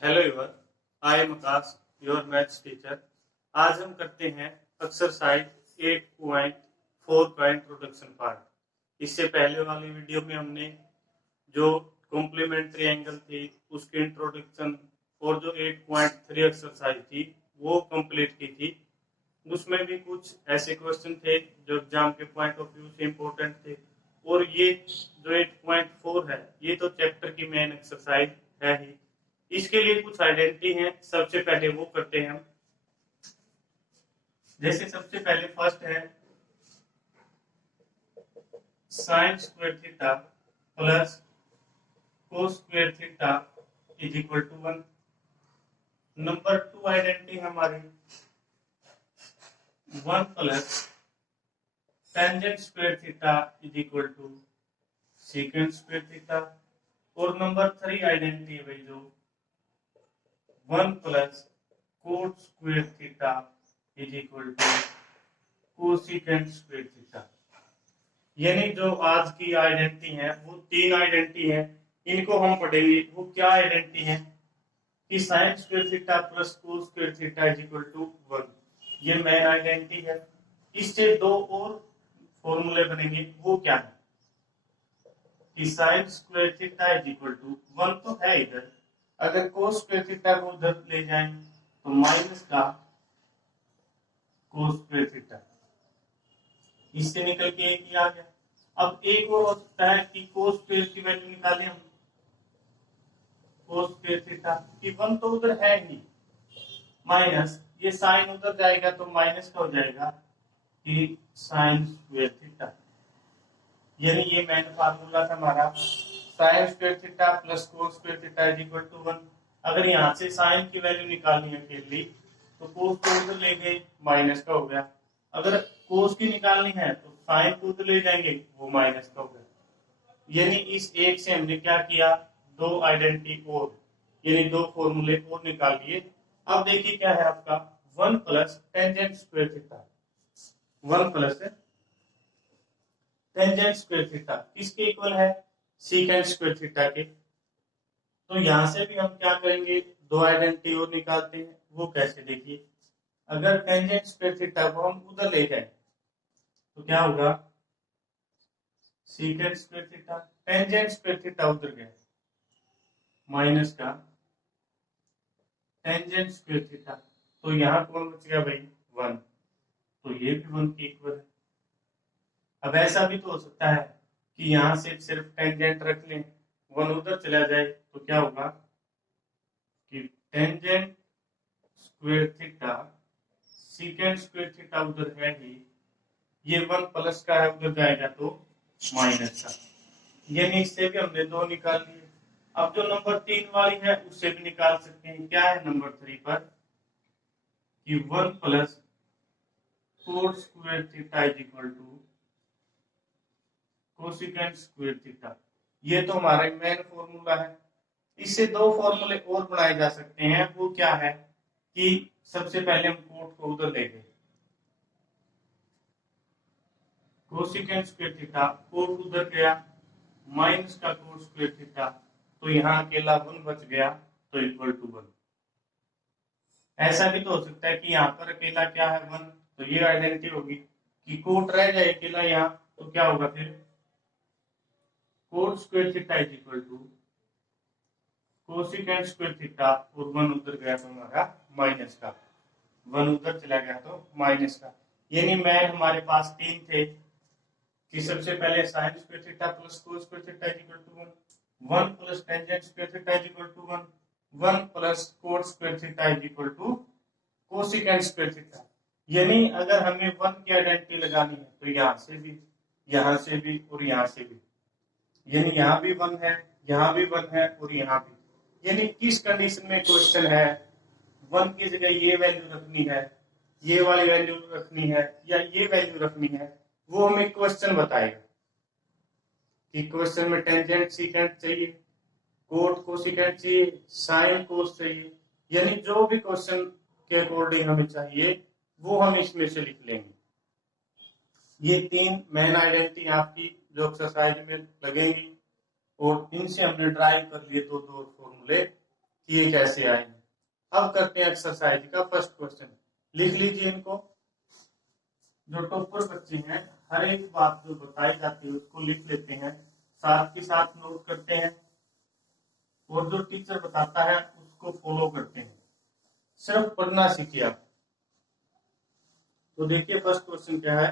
Hello ever, I am Akash, your maths teacher. आज हम करते हैं एक्सरसाइज 8.4 का इंट्रोडक्शन पार्ट। इससे पहले वाली वीडियो में हमने जो कॉम्प्लीमेंट्री एंगल थी उसकी इंट्रोडक्शन और जो 8.3 एक्सरसाइज थी वो कंप्लीट की थी। उसमें भी कुछ ऐसे क्वेश्चन थे जो एग्जाम के पॉइंट ऑफ व्यू से इम्पोर्टेंट थे। और ये जो 8.4 है ये तो चैप्टर की मेन एक्सरसाइज है ही। इसके लिए कुछ आइडेंटिटी हैं, सबसे पहले वो करते हैं हम। जैसे सबसे पहले फर्स्ट है sine square theta plus cos square theta is equal to 1। Number 2 identity हमारी 1 plus tangent square theta is equal to secant square theta. और नंबर 3 आइडेंटिटी है भाई जो 1 plus cot square theta is equal to cosecant square theta. यानी जो आज की identity है वो 3 आइडेंटिटी है, इनको हम पढ़ेंगे। वो क्या आइडेंटिटी है कि sine square theta plus cos square theta is equal to 1, ये मेन आइडेंटिटी है। इससे दो और फॉर्मूले बनेंगे। वो क्या है कि sine square theta is equal to 1 तो है इधर, अगर कोस स्क्वायर थीटा को उधर ले जाएं तो माइनस का कोस स्क्वायर थीटा, इससे निकल के एक ही आ गया। अब एक और हो सकता है कि कोस स्क्वायर की वैल्यू निकालें हम, कोस स्क्वायर थीटा की 1 तो उधर है ही, माइनस ये साइन उधर जाएगा तो माइनस का हो जाएगा कि साइन स्क्वायर थीटा। यानी ये मेन फार्मूला था हमारा, sine square theta plus cos square theta is equal to 1। अगर यहाँ से साइन की वैल्यू निकालनी है अकेली तो कोस को उधर ले गए, माइनस का हो गया। अगर कोस की निकालनी है तो साइन को उधर ले जाएंगे, वो माइनस का हो गया। यानी इस एक से हमने क्या किया, दो आइडेंटिटी और, यानी दो फॉर्मूले और निकाल लिए। अब देखिए क्या है आपका 1 plus tangent square theta, 1 plus tangent square theta किसके इक्वल है, सीकेंट स्क्वायर थीटा के। तो यहां से भी हम क्या करेंगे, दो आइडेंटिटी और निकालते हैं। वो कैसे, देखिए अगर टेंजेंट स्क्वायर थीटा को हम उधर ले जाए तो क्या होगा, secant square theta, tangent square theta उधर गया, माइनस का टेंजेंट स्क्वायर थीटा। तो यहाँ कौन बच गया भाई, 1, तो ये भी 1 के इक्वल है। अब ऐसा भी तो हो सकता है कि यहां से सिर्फ टेंजेंट रख लें, 1 उधर चला जाए तो क्या होगा कि tangent square theta secant square theta उधर है ही, ये 1 प्लस का है उधर जाएगा तो माइनस का। यानी इससे भी हमने दो निकाल लिए। अब जो नंबर 3 वाली है उससे भी निकाल सकते हैं। क्या है नंबर 3 पर कि 1 plus cot square theta is equal to cosecant square theta. ये तो हमारा मेन फॉर्मूला है। इससे दो फॉर्मूले और बनाए जा सकते हैं। वो क्या है कि सबसे पहले हम कोट को उधर ले गए, कोसिकेंट स्क्वायर थीटा, कोट उधर गया, माइनस का कोट स्क्वायर थीटा, तो यहाँ अकेला 1 बच गया तो इक्वल टू 1। ऐसा भी तो हो सकता है कि यहाँ पर अकेला क्या है 1, तो ये आइडेंटिटी होगी कि कोट रह जाए अकेला यहाँ, तो क्या होगा फिर cot square theta is equal to cosecant square theta, और 1 उधर गया तो हमारा माइनस का, 1 उधर चला गया तो माइनस का। यानी मैन हमारे पास 3 थे कि सबसे पहले sine square theta plus cos square theta is equal to 1, 1 plus tangent square theta is equal to 1, 1 plus cot square theta is equal to cosecant square theta. यानी अगर हमें 1 की आइडेंटिटी लगानी है तो यहाँ से भी, यहाँ से भी और यहाँ से भी, यानी यहाँ भी 1 है, यहाँ भी 1 है और यहाँ भी। यानी किस कंडीशन में क्वेश्चन है 1 की जगह ये वैल्यू रखनी है, ये वाली वैल्यू रखनी है या ये वैल्यू रखनी है, वो हमें क्वेश्चन बताएगा कि क्वेश्चन में टेंजेंट सीकेंट चाहिए, कोट कोसिकेंट चाहिए, साइन कोस चाहिए। यानी जो भी क्वेश्चन के अकॉर्डिंग हमें चाहिए वो हम इसमें से लिख लेंगे। ये 3 मेन आइडेंटिटी आपकी जो एक्सरसाइज में लगेंगी, और इनसे हमने ड्राइव कर लिए दो फॉर्मूले कि ये कैसे आएंगे। अब करते हैं एक्सरसाइज का फर्स्ट क्वेश्चन। लिख लीजिए इनको। जो टॉपर बच्चे हैं हर एक बात जो बताई जाती है उसको लिख लेते हैं, साथ के साथ नोट करते हैं, और जो टीचर बताता है उसको फॉलो करते हैं। सिर्फ पढ़ना सीखिए आप। तो देखिए फर्स्ट क्वेश्चन क्या है।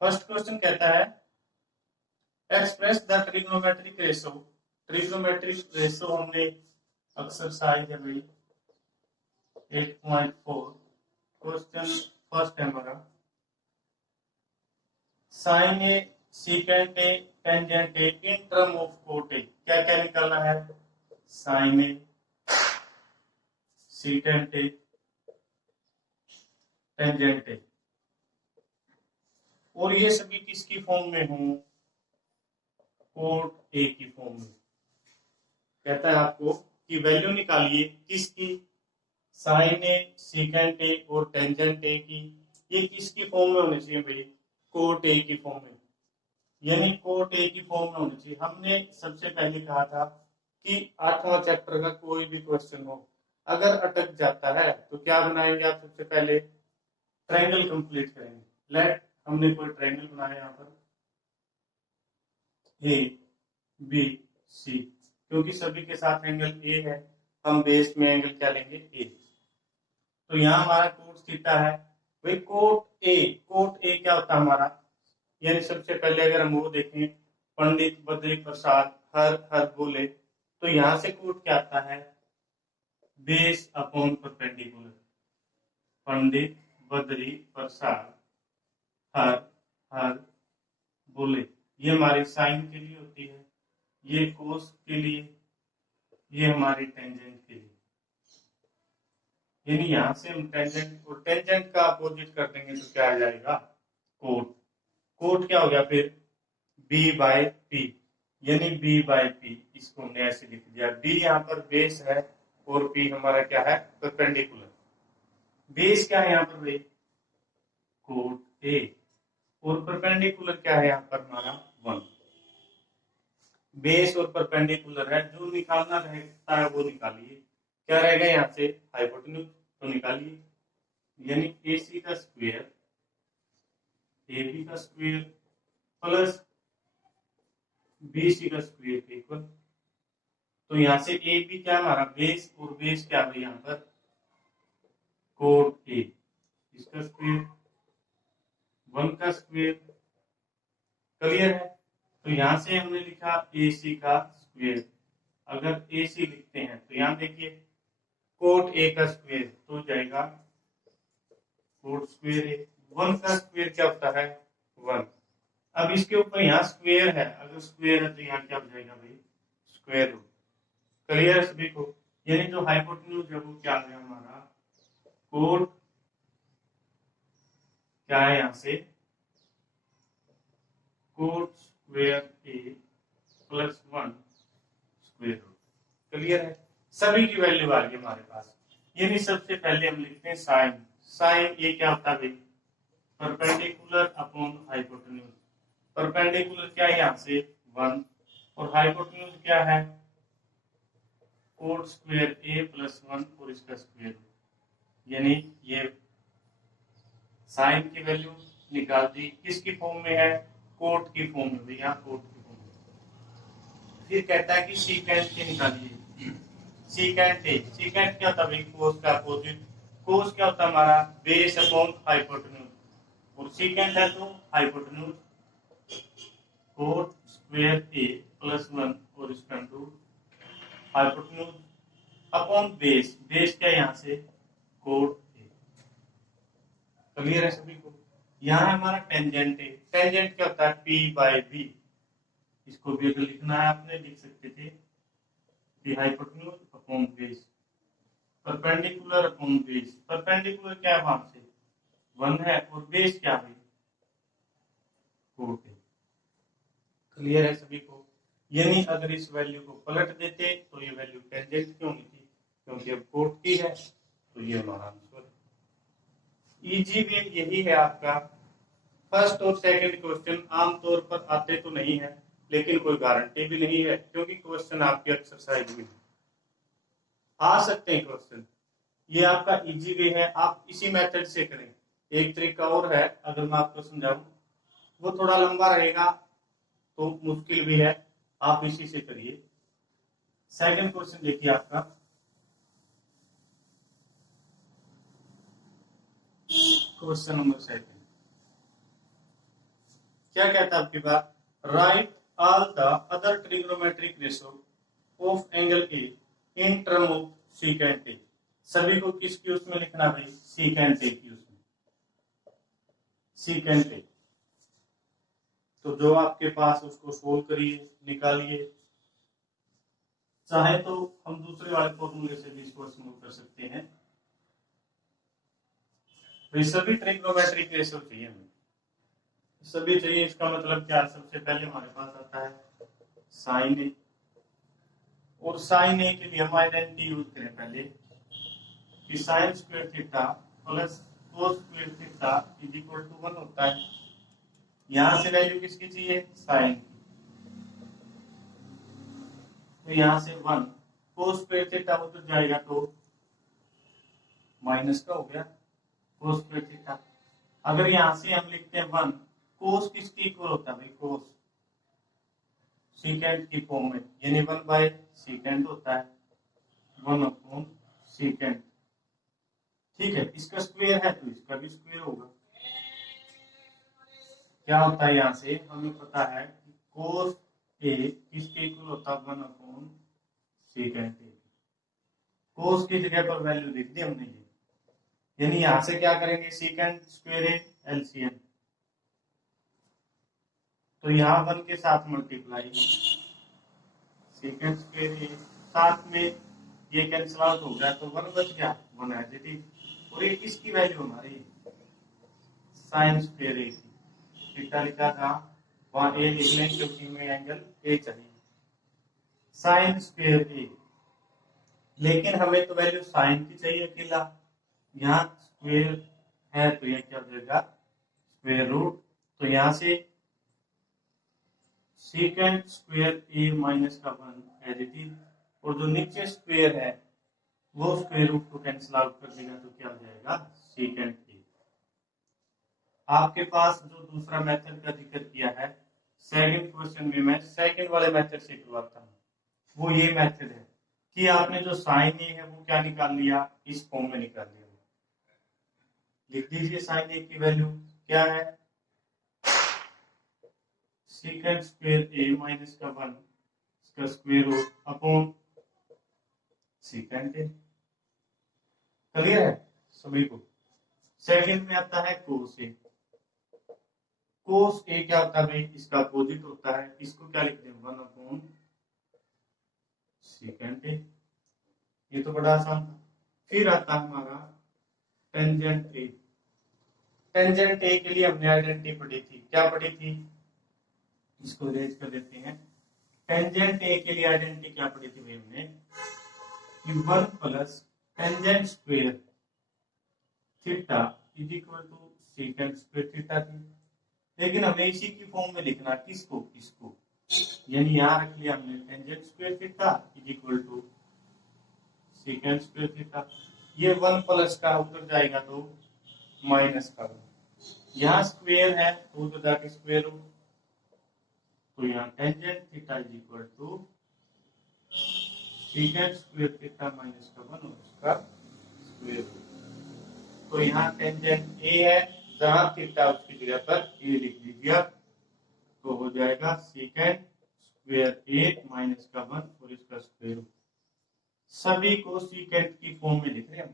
फर्स्ट क्वेश्चन कहता है express the trigonometric ratio. Trigonometric ratio हमने एक्सरसाइज है भाई 8.4। क्वेश्चन फर्स्ट है हमारा sine A secant A tangent A in term of cot A. क्या क्या निकालना है? Sine A secant A tangent A, और ये सभी किसकी फॉर्म में हों? कोट ए की फॉर्म में। कहता है आपको कि वैल्यू निकालिए किसकी? साइन ए सीकेंट ए और टेंजेंट ए की। ये किसकी फॉर्म में होनी चाहिए भाई? कोट ए की फॉर्म में, यानी कोट ए की फॉर्म में होनी चाहिए। हमने सबसे पहले कहा था कि 8वां चैप्टर का कोई भी क्वेश्चन हो अगर अटक जाता है तो क्या बनाएंगे आप? सबसे पहले ट्रायंगल कंप्लीट करेंगे। लेट हमने कोई ट्रायंगल बनाया यहाँ पर ए बी सी, क्योंकि सभी के साथ एंगल ए है, हम बेस में एंगल क्या लेंगे? ए। तो यहाँ हमारा कोट थीटा है भाई। कोट ए क्या होता है हमारा? यानी सबसे पहले अगर हम वो देखें पंडित बद्री प्रसाद हर हर बोले, तो यहां से कोट क्या आता है? Base upon perpendicular. Pandit Badri Prasad हर हर बोले, ये हमारी साइन के लिए होती है, ये कोस के लिए, ये हमारी टेंजेंट के लिए। यानी यहां से हम टेंजेंट और टेंजेंट का अपोजिट कर देंगे तो क्या आ जाएगा? कोट। कोट क्या हो गया फिर? बी बाय पी, यानी बी बाय पी। इसको हमने ऐसे लिख दिया। बी यहाँ पर बेस है और पी हमारा क्या है? परपेंडिकुलर। बेस क्या है यहाँ पर भाई? कोट ए, और परपेंडिकुलर क्या है यहाँ पर हमारा? 1। बेस और परपेंडिकुलर है, जो निकालना रहता है वो निकालिए। क्या रहेगा यहाँ से? हाइपोटेन्यूज, तो निकालिए। यानी ए सी का स्क्वायर ए बी का स्क्वायर प्लस बी सी का स्क्वायर इक्वल। तो यहाँ से ए बी क्या हमारा? बेस, और बेस क्या है यहाँ पर? कोट ए, इसका स्क्वायर 1 का स्क्वायर। क्लियर है? तो यहाँ से हमने लिखा ए सी का स्क्वायर। अगर ए सी लिखते हैं तो यहाँ देखिए कोट ए का स्क्वायर तो जाएगा कोट स्क्वायर ए। 1 का स्क्वायर क्या होता है? 1। अब इसके ऊपर यहाँ स्क्वायर है, अगर स्क्वायर है तो यहाँ क्या हो जाएगा भाई? Square root. क्लियर है सभी को? यानी जो हाइपोटेन्यूज है वो क्या है हमारा? कोट क्या है यहाँ से? कोट स्क्वायर ए प्लस 1 स्क्वायर रूट। क्लियर है? सभी की वैल्यू आ गई हमारे पास। यानी सबसे पहले हम लिखते हैं साइन। साइन ए क्या होता है? Perpendicular upon hypotenuse. परपेंडिकुलर क्या है यहाँ से? 1, और हाइपोटेन्यूज क्या है? कोट स्क्वायर ए प्लस 1 और इसका स्क्वायर। यानी ये साइन की वैल्यू निकाल दी। किसकी फॉर्म में है? कोट की फॉर्म में। यहाँ कोट की फॉर्म में। फिर कहता है कि सीकेंट की निकालिए। सीकेंट ए, सीकेंट क्या होता है? कोस का अपोजिट। कोस क्या होता है हमारा? बेस अपॉन हाइपोटेन्यूज, और सीकेंट है तो हाइपोटेन्यूज। कोट स्क्वायर ए प्लस 1 और इसका हाइपोटेन्यूज अपॉन बेस। बेस क्या यहाँ से? Cot A. क्लियर है सभी को? यहाँ हमारा टेंजेंट है। टेंजेंट क्या होता है? P by B. इसको भी अगर लिखना है आपने लिख सकते थे कि hypotenuse upon base, perpendicular upon base. Perpendicular क्या है? वहां से 1 है, और बेस क्या है? कोट है। क्लियर है सभी को? यानी अगर इस वैल्यू को पलट देते तो ये वैल्यू टेंजेंट क्यों नहीं थी? क्योंकि अब कोट की है, तो ये हमारा आंसर। इजी वे यही है आपका फर्स्ट और सेकंड क्वेश्चन आमतौर पर आते तो नहीं है, लेकिन कोई गारंटी भी नहीं है, क्योंकि क्वेश्चन आपकी एक्सरसाइज में आ सकते हैं क्वेश्चन। ये आपका इजी वे है, आप इसी मेथड से करें। एक तरीका और है, अगर मैं आपको समझाऊं, वो थोड़ा लंबा रहेगा तो मुश्किल भी है, आप इसी से करिए। सेकंड क्वेश्चन देखिए आपका, क्वेश्चन नंबर सेकंड क्या कहता है आपकी बात, right all the other trigonometric ratio of angle A in term of secant A. सभी को किसकी उसमें लिखना भाई, सीकेंट ए की उसमें, सीकेंट ए। तो जो आपके पास उसको सोल्व करिए, निकालिए। चाहे तो हम दूसरे वाले फॉर्मूले से भी इसको सोल्व कर सकते हैं। तो सभी ट्रिग्नोमेट्रिक रेशो चाहिए हमें, सभी चाहिए। इसका मतलब क्या, सबसे पहले हमारे पास आता है साइन ए, और साइन ए के लिए हम आइडेंटिटी यूज करें पहले कि sine square theta plus cos square theta is equal to 1 होता है। यहां से वैल्यू किसकी चाहिए, साइन की, तो यहां से 1 कोस स्क्वायर थीटा उधर जाएगा तो माइनस का हो गया कोस स्क्वायर थीटा। अगर यहां से हम लिखते हैं 1, कोस किसके इक्वल होता है भाई, कोस सीकेंट की फॉर्म में, यानी 1 बाय सीकेंट होता है, 1 अपॉन सीकेंट। ठीक है, इसका स्क्वायर है तो इसका भी स्क्वायर होगा। क्या होता है, यहां से हमें पता है कि कोस ए किसके इक्वल होता है, 1 अपॉन सीकेंट ए। कोस की जगह पर वैल्यू लिख दी हमने ये, यानी यहां से क्या करेंगे, सीकेंट स्क्वायर ए एलसीएम, तो यहाँ 1 के साथ मल्टीप्लाई, सीकेंट स्क्वायर ए, साथ में ये कैंसिल आउट हो गया तो 1 बच गया, 1 एज इट इज। और ये किसकी वैल्यू हमारी, साइन स्क्वायर ए की, थीटा लिखा था वहां ए लिख लें क्योंकि हमें एंगल ए चाहिए, साइन स्क्वायर ए। लेकिन हमें तो वैल्यू साइन की चाहिए अकेला, यहाँ स्क्वायर है तो ये क्या हो जाएगा, स्क्वायर रूट। तो यहां से सीकेंट स्क्वायर ए माइनस का 1 एज इट इज, और जो नीचे स्क्वायर है वो स्क्वायर रूट को कैंसिल आउट कर देगा, तो क्या हो जाएगा, सीकेंट ए। आपके पास जो दूसरा मेथड का जिक्र किया है सेकंड क्वेश्चन में, मैं सेकंड वाले मेथड से करवाता हूँ। वो ये मेथड है कि आपने जो साइन ए है वो क्या निकाल लिया, इस फॉर्म में निकाल लिया। लिख दीजिए साइन ए की वैल्यू क्या है, सीकेंट स्क्वायर ए माइनस का 1 इसका square root upon secant A. Clear है सभी को। सेकंड में आता है कोस ए। कोस ए क्या होता है भाई, इसका अपोजिट होता है, इसको क्या लिखते हैं, 1 अपॉन सीकेंट ए। ये तो बड़ा आसान था। फिर आता है हमारा टेंजेंट ए। टेंजेंट ए के लिए हमने आइडेंटिटी पढ़ी थी, क्या पढ़ी थी, इसको इरेज कर देते हैं। टेंजेंट ए के लिए आइडेंटिटी क्या पढ़ी थी भाई हमने, कि 1 plus tangent square theta is equal to secant square theta थी। लेकिन हमें इसी की फॉर्म में लिखना, किसको, इसको, यानी यहां रख लिया हमने tangent square theta is equal to secant square theta. ये 1 प्लस का उधर जाएगा तो माइनस का, यहाँ स्क्वायर है तो उधर जाके स्क्वायर रूट, तो यहाँ tangent theta is equal to secant square theta minus का 1 और उसका स्क्वायर रूट। तो यहाँ टेंजेंट ए है, जहां थीटा उसकी जगह पर ए लिख दीजिए, तो हो जाएगा सीकेंट स्क्वायर ए माइनस का 1 और इसका स्क्वायर रूट। सभी को सीकेंट की फॉर्म में लिख रहे हैं।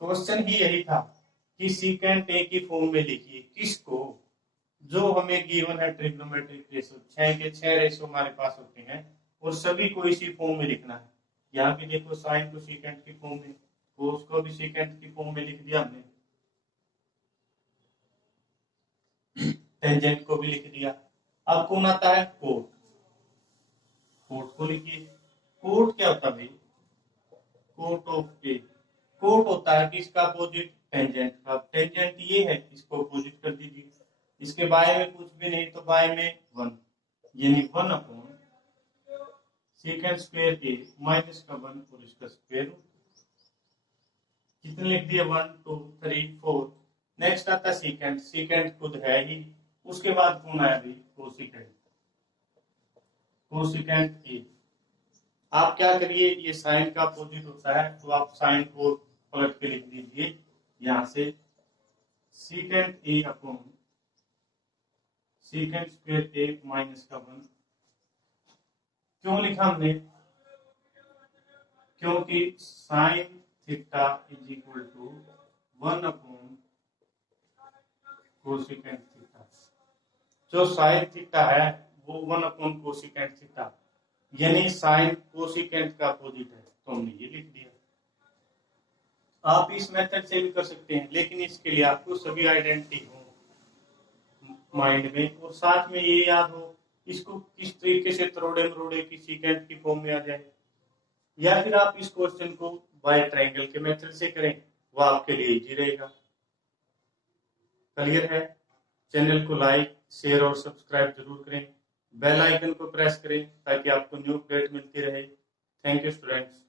क्वेश्चन ही यही था कि सीकेंट ए की फॉर्म में लिखिए, किसको, जो हमें गिवन है ट्रिग्नोमेट्रिक रेशो, 6 के 6 रेशो हमारे पास होते हैं और सभी को इसी फॉर्म में लिखना है। यहाँ भी देखो साइन को सीकेंट की फॉर्म में, कोस को भी सीकेंट की फॉर्म में लिख दिया हमने, टेंजेंट को भी लिख दिया। अब कौन आता है, कोट। कोट को लिखिए। कोट क्या होता है भाई, कोट ऑफ ए। कोट होता है कि इसका अपोजिट टेंजेंट का, टेंजेंट ये है, इसको अपोजिट कर दीजिए। इसके बाय में कुछ भी नहीं तो बाय में 1, यानी 1 upon second square A minus का 1 और इसका स्क्वायर रूट। कितने लिख दिए 1 2 3 4। नेक्स्ट आता है सीकेंड, सीकेंड खुद है ही, उसके बाद कौन आया भाई कोसिकेंड, कोसिकेंड ए। आप क्या करिए, ये साइन का अपोजिट होता है तो आप साइन को पलट के लिख दीजिए यहां से secant A upon secant square A minus का 1। क्यों लिखा हमने, क्योंकि sine theta is equal to 1 upon cosecant theta. जो साइन थीटा है वो 1 अपॉन कोसिकेंड थीटा, यानी साइन कोसिकेंट का अपोजिट है, तो हमने ये लिख दिया। आप इस मेथड से भी कर सकते हैं, लेकिन इसके लिए आपको सभी आइडेंटिटी हो माइंड में, और साथ में ये याद हो इसको किस तरीके से तरोड़े मरोड़े की सीकेंट की फॉर्म में आ जाए, या फिर आप इस क्वेश्चन को बाय ट्रायंगल के मेथड से करें, वो आपके लिए इजी रहेगा। क्लियर है? चैनल को लाइक शेयर और सब्सक्राइब जरूर करें, बेल आइकन को प्रेस करें ताकि आपको न्यू अपडेट मिलती रहे। Thank you students.